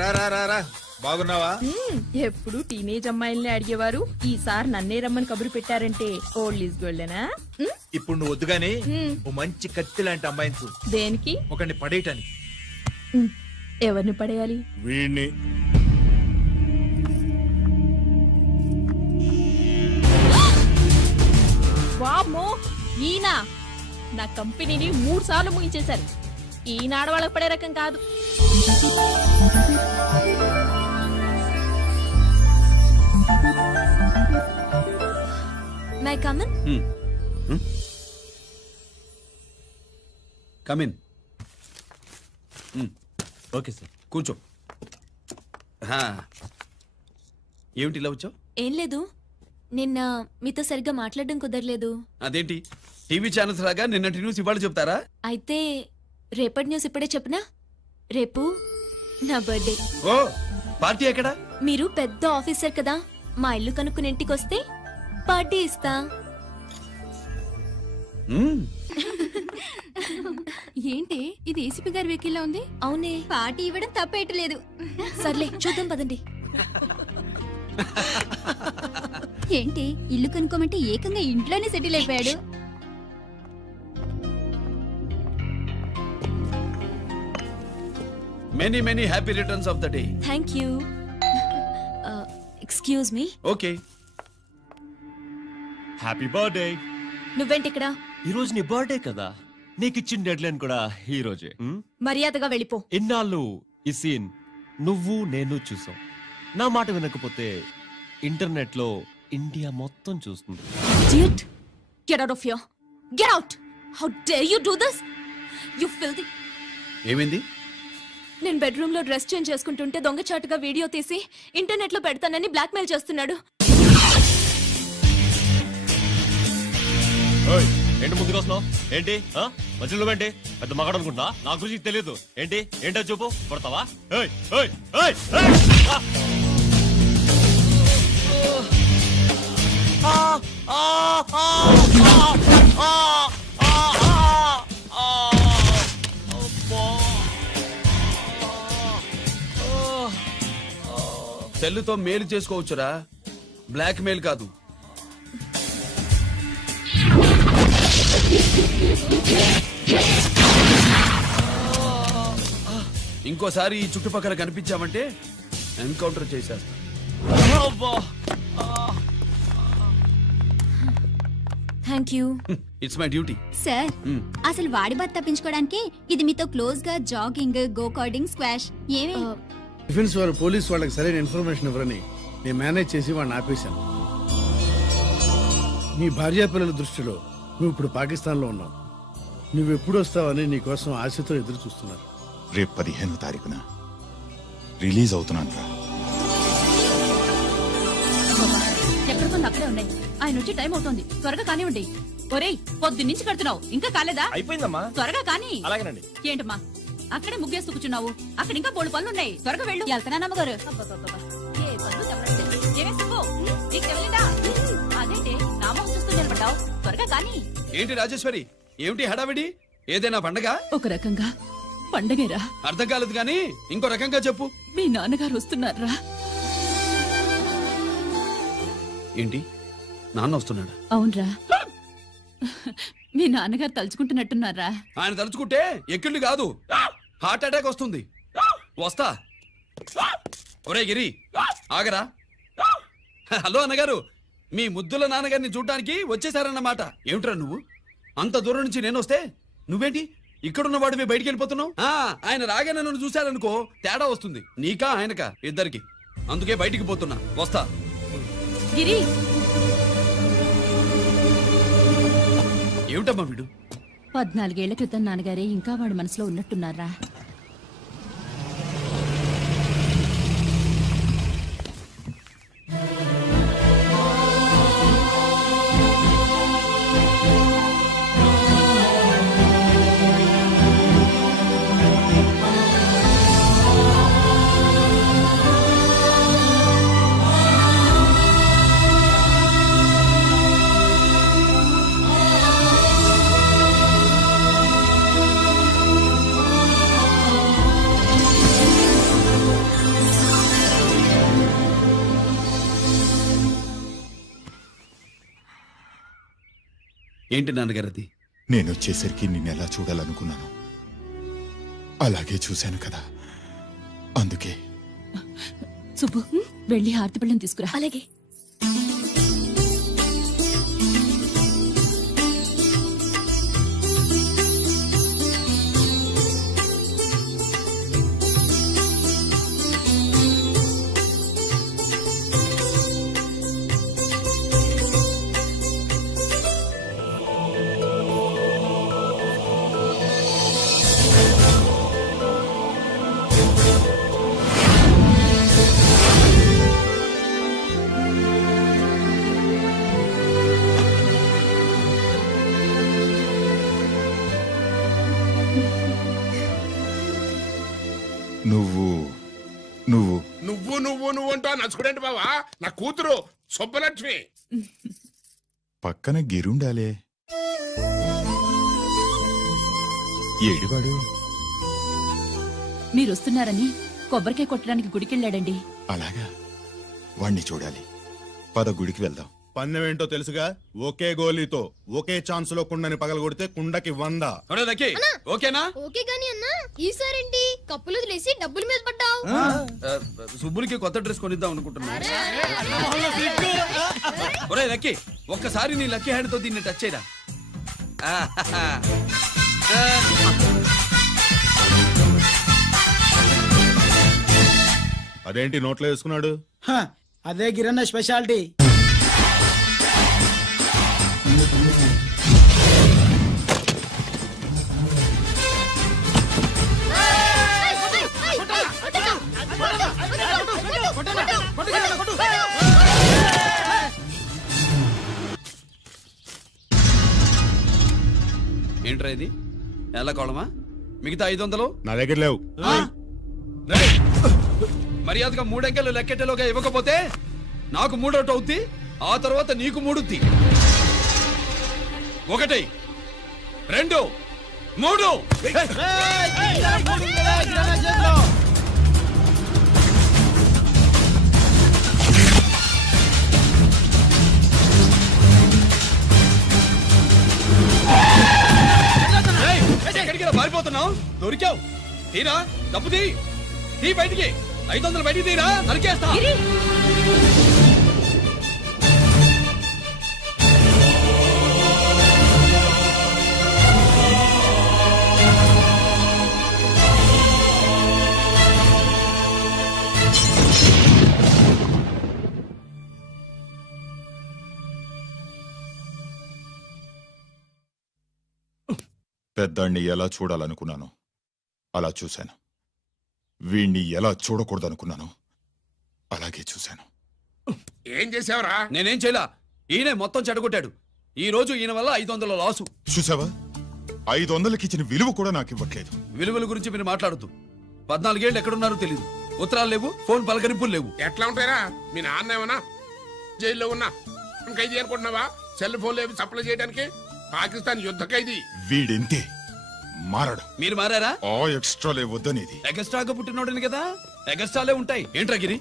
రా రా రా రా బాగున్నావా? ఎప్పుడు టీనేజ్ అమ్మాయిల్ని అడిగేవారు, ఈసారి నన్నే రమ్మని కబురు పెట్టారంటే ఓల్డ్ ఈజ్ గోల్డెనా? ఇప్పుడు నువ్వు వద్దుగానే ఓ మంచి కత్తి లాంటి అమ్మాయిని చూడు. దేనికి? ఒకరిని పడేయటానికి. ఎవరిని పడేయాలి? వీణ్ణి. వామ్మో, ఈయన నా కంపెనీని 3 సార్లు ముగించేశారు. ఈయన ఆడవాళ్ళకి పడే రకం కాదు. My come on. Come in. Okay sir, కూర్చో. ఏమిటి ఇలా వచ్చావు? ఏం లేదు, నిన్న మీతో సరిగ్గా మాట్లాడడం కుదరలేదు. అదేంటి, టీవీ ఛానల్స్ లాగా నిన్నటి న్యూస్ ఇవాళ చెప్తారా? అయితే రేపటి న్యూస్ ఇప్పుడే చెప్పనా? రేపు నా బర్త్డే. ఓ, పార్టీ ఎక్కడా? మీరు పెద్ద ఆఫీసర్ కదా, మా ఇల్లు కనుక్కుని ఇంటికి వస్తే పార్టీ ఇస్తా. ఏంటి ఇది ఏసీపీ గారి వెహికల్లా ఉంది? అవునే, పార్టీ ఇవ్వడం తప్పేయట్లేదు. సర్లే చూద్దాం పదండి. ఏంటి ఇల్లు కనుక్కోమంటే ఏకంగా ఇంట్లోనే సెటిల్ అయిపోయాడు. Many many happy returns of the day. Thank you. Excuse me. Okay. Happy birthday. నువ్వేంటి ఇక్కడ? ఈ రోజు నీ బర్త్డే కదా, నీకు ఇచ్చిన డెడ్ లైన్ కూడా ఈ రోజే. మర్యాదగా వెళ్ళిపో. ఇన్నాళ్ళు ఈ సీన్ నువ్వు నేను చూసాం. నా మాట వినకపోతే ఇంటర్నెట్ లో ఇండియా మొత్తం చూస్తుంది. Idiot! Get out of here! Get out! How dare you do this? You filthy! ఏమైంది? నేను బెడ్రూమ్ లో డ్రెస్ చేంజ్ చేసుకుంటుంటే దొంగచాటుగా వీడియో తీసి ఇంటర్నెట్ లో పెడతానని బ్లాక్మెయిల్ చేస్తున్నాడు. ఏంటి ముందుకు వస్తున్నావు? ఏంటి మధ్యలో ఏంటి? పెద్ద మగాడు అనుకుంటా, నా గురించి తెలియదు. ఏంటి ఏంటో చూపు, కొడతావా? ఏయ్, ఏయ్, ఏయ్, ఏయ్! సెల్లుతో మేలు చేసుకోవచ్చురా, బ్లాక్ మెయిల్ కాదు. ఇంకోసారి ఈ చుట్టుపక్కల కనిపించామంటే ఎన్కౌంటర్ చేసేస్తా. Thank you. It's my duty. Sir, అసలు వాడి బాధ తప్పించుకోవడానికి ఇది మీతో క్లోజ్ గా జాగింగ్, గో కార్డింగ్, స్క్వాష్ ఏమే? డిఫెన్స్ వారు పోలీస్ వాళ్ళకి సరైన ఇన్ఫర్మేషన్ ఇవ్వరని నేను మేనేజ్ చేసి వాడిని ఆపేశాను. మీ భార్యా పిల్లల దృష్టిలో నువ్వు ఇప్పుడు పాకిస్తాన్ లో ఉన్నావు. నువ్వు ఎప్పుడు వస్తావని నీ కోసం ఆశతో ఎదురు చూస్తున్నారు. రేపు 15వ తారీఖున రిలీజ్ అవుతున్నాను రా. ఎక్కడికొంది అక్కడే ఉన్నాయి. ఆయన వచ్చి టైం అవుతోంది, త్వరగా కానివ్వండి. ఒరేయ్, పొద్దున్నుంచి కడుతున్నావు, ఇంకా కాలేదా? అయిపోయిందమ్మా, త్వరగా కానీ. అలాగేనండి. ఏంటమ్మా అక్కడే ముగ్గేస్తూ కూర్చున్నావు? అక్కడ ఇంకా బోడు పనులు ఉన్నాయి, త్వరగా వెళ్ళు. వెళ్తానా నమ్మగారు? ఏ పనులు చెప్పలేదు. ఏమే సుబ్బు, నీకు తెలీదా? అదేంటి నా మొహం చూస్తూ నిలబడ్డావు? త్వరగా కానీ. ఏంటి రాజేశ్వరి, ఏమిటి హడావిడి? ఏదైనా పండగ? ఒక రకంగా పండగేరా. అర్థం కాలేదు కానీ ఇంకో రకంగా చెప్పు. మీ నాన్నగారు వస్తున్నారా? ఏంటి, నాన్న వస్తున్నాడా? అవునరా, మీ నాన్నగారు తలుచుకుంటున్నట్టున్నారా? ఆయన తలుచుకుంటే ఎక్కిళ్ళు కాదు, హార్ట్ అటాక్ వస్తుంది. వస్తా. ఒరే గిరి, ఆగరా. హలో అన్నగారు, మీ ముద్దుల నాన్నగారిని చూడ్డానికి వచ్చేసారన్నమాట. ఏమిట్రా నువ్వు? అంత దూరం నుంచి నేను వస్తే నువ్వేంటి ఇక్కడున్న వాడివి బయటికి వెళ్ళిపోతున్నావు? ఆయన రాగానే నన్ను చూశాడనుకో తేడా వస్తుంది, నీకా ఆయనకా ఇద్దరికి. అందుకే బయటికి పోతున్నా, వస్తా. గిరి, ఏమిటమ్మా వీడు? 14 ఏళ్ల క్రితం నాన్నగారే ఇంకా వాడి మనసులో ఉన్నట్టున్నారా? ఏంటి నాన్నగారు అది? నేను వచ్చేసరికి నిన్నెలా చూడాలనుకున్నాను అలాగే చూశాను కదా, అందుకే. సుబ్బు వెళ్ళి హారతి పళ్ళని తీసుకురా. అలాగే. నువ్వు నువ్వు నువ్వు నువ్వు నువ్వు అంటా నచ్చుకునేంటి బావా? నా కూతురు సుబ్బలక్ష్మి. పక్కన గిరుండాలే. ఏడివాడు? మీరు వస్తున్నారని కొబ్బరికాయ కొట్టడానికి గుడికెళ్ళాడండి. అలాగా, వాణ్ణి చూడాలి. పద గుడికి వెళ్దాం. పందెం ఏంటో తెలుసుగా, ఒకే గోలీతో ఒకే ఛాన్స్ లో కుండని పగలగొడితే కుండకి 100. ఒరే లక్కీ, ఓకేనా? ఓకే గాని అన్నా, ఈసారేంటి కప్పులు వదిలేసి డబ్బుల మీద పడ్డావు? సుబ్బులకి కొత్త డ్రెస్ కొనిద్దాం అనుకుంటున్నా. ఒరే లక్కీ, ఒక్కసారి నీ లక్కీ హ్యాండ్ తో దీన్ని టచ్ చేయరా. అదేంటి నోట్లో వేసుకున్నాడు? అదే గిరన్న స్పెషాలిటీ. ఏంట్రా ఇది? ఎలా కోళమా? మిగతా 500 నా దగ్గర లేవు. రేయ్! మర్యాదగా 3 అంకెలు లెక్కెట్టేలోగా ఇవ్వకపోతే నాకు 3 అవుద్ది, ఆ తర్వాత నీకు 3. 1 2 3. ఎక్కడికి పారిపోతున్నావు? దొరికావు. తీరా డబ్బు తీ బయటికి. 500 బయటికి తీరా, నరికేస్తా. పెద్దాన్ని ఎలా చూడాలనుకున్నాను అలా చూశాను. వీణ్ణి ఎలా చూడకూడదనుకున్నాను అలాగే చూశాను. ఏం చేసావురా? నేనేం చేయలా, ఈయనే మొత్తం చెడగొట్టాడు. ఈ రోజు ఈయన వల్ల 500 లాసు. చూసావా, 500కి ఇచ్చిన విలువ కూడా నాకు ఇవ్వట్లేదు. విలువల గురించి మీరు మాట్లాడద్దు. 14 ఏళ్ళు ఎక్కడున్నారో తెలియదు. ఉత్తరాలు లేవు, ఫోన్ పలకరింపులు లేవు. ఎట్లా ఉంటారా? మీ నాన్న ఏమన్నా జైల్లో ఉన్నా ఖైదీ అనుకుంటున్నావా? సెల్ ఫోన్ లేవు సప్లై చేయడానికి. పాకిస్తాన్ యుద్ధ ఖైదీ. వీడింతే, మారడు. మీరు మారారా? ఆ ఎక్స్ట్రాలే వద్దనేది. ఎగస్ట్రాగా పుట్టినోడని కదా, ఎగస్ట్రాలే ఉంటాయి. ఏంట్రా గిరి,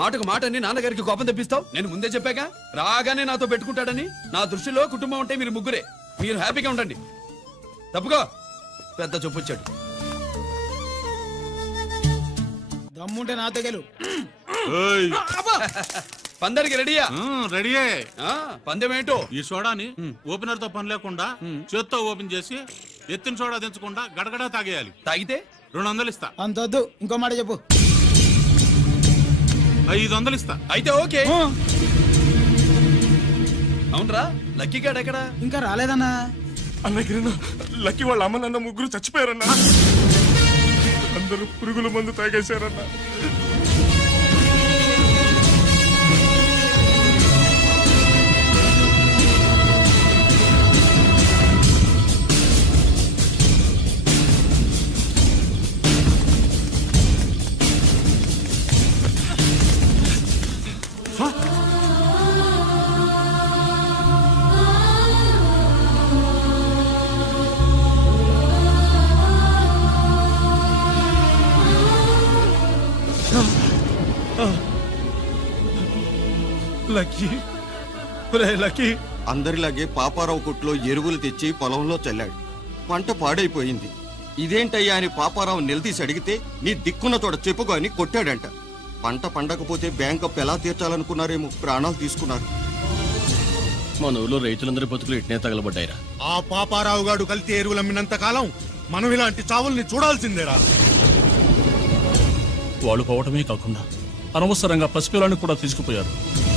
మాటకు మాట అని నాన్నగారికి కోపం తెప్పిస్తావు? నేను ముందే చెప్పాగా, రాగానే నాతో పెట్టుకుంటాడని. నా దృష్టిలో కుటుంబం ఉంటే మీరు ముగ్గురే. మీరు హ్యాపీగా ఉండండి. తప్పుకో, పెద్ద చొప్పొచ్చాడు. దమ్ముంటే నాతో గెలు. పందరికి రెడీయా? రెడీయే. పందెం ఏంటో? ఈ సోడాని ఓపెనర్ తో పని లేకుండా చేత్తో ఓపెన్ చేసి ఎత్తిన సోడా దించకుండా గడగడా తాగేయాలి. తాగితే 200 ఇస్తా. అంతొద్దు, ఇంకో మాట చెప్పు. 500 ఇస్తా. అయితే ఓకే. అవునరా, లక్కీ గాడు ఎక్కడా? ఇంకా రాలేదన్నా. అన్నగిరిన లక్కీ వాళ్ళ అమ్మ నాన్న ముగ్గురు చచ్చిపోయారన్నా. అందరూ పురుగుల మందు తాగేశారన్నా. లక్కీ, లక్కీ అందరిలాగే పాపారావు కొట్లో ఎరువులు తెచ్చి పొలంలో చల్లాడు. పంట పాడైపోయింది. ఇదేంటయ్యా అని పాపారావు నిలదీసి అడిగితే నీ దిక్కున్న తోడ చెప్పుకో అని కొట్టాడంట. పంట పండకపోతే బ్యాంక్ అప్పు ఎలా తీర్చాలనుకున్నారేమో ప్రాణాలు తీసుకున్నారు. మన ఊళ్ళో రైతులందరి బతుకులు ఇట్నే తగలబడ్డాయిరా. ఆ పాపారావు గాడు కల్తీ ఎరువులు అమ్మినంత కాలం మనం ఇలాంటి చావుల్ని చూడాల్సిందేరా. వాళ్ళు పోవటమే కాకుండా అనవసరంగా పసిపిల్లాన్ని కూడా తీసుకుపోయారు.